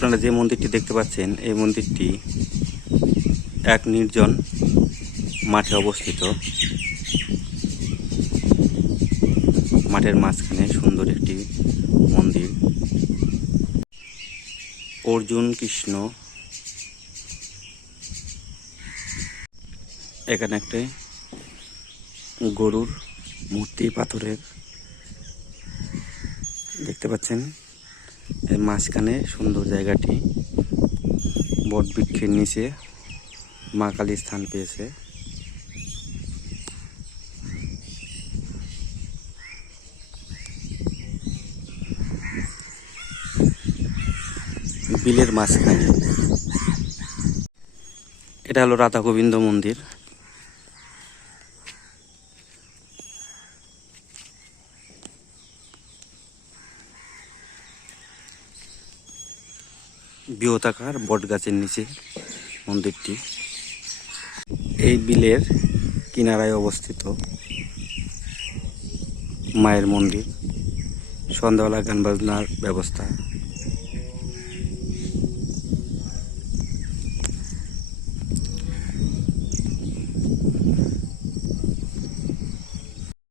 আপনারা যে মন্দিরটি দেখতে পাচ্ছেন, এই মন্দিরটি এক নির্জন মাঠে অবস্থিত। মাঠের মাঝখানে সুন্দর একটি মন্দির। অর্জুন কৃষ্ণ। এখানে একটি গরুর মূর্তি পাথরের দেখতে পাচ্ছেন। এর মাঝখানে সুন্দর জায়গাটি। বট বৃক্ষের নিচে মা কালী স্থান পেয়েছে। বিলের মাঝখানে। এটা হলো রাধা গোবিন্দ মন্দির। বৃহতাকার বট গাছের নিচে মন্দিরটি। এই বিলের কিনারায় অবস্থিত মায়ের মন্দির। সন্ধ্যাবেলা গান বাজনার ব্যবস্থা।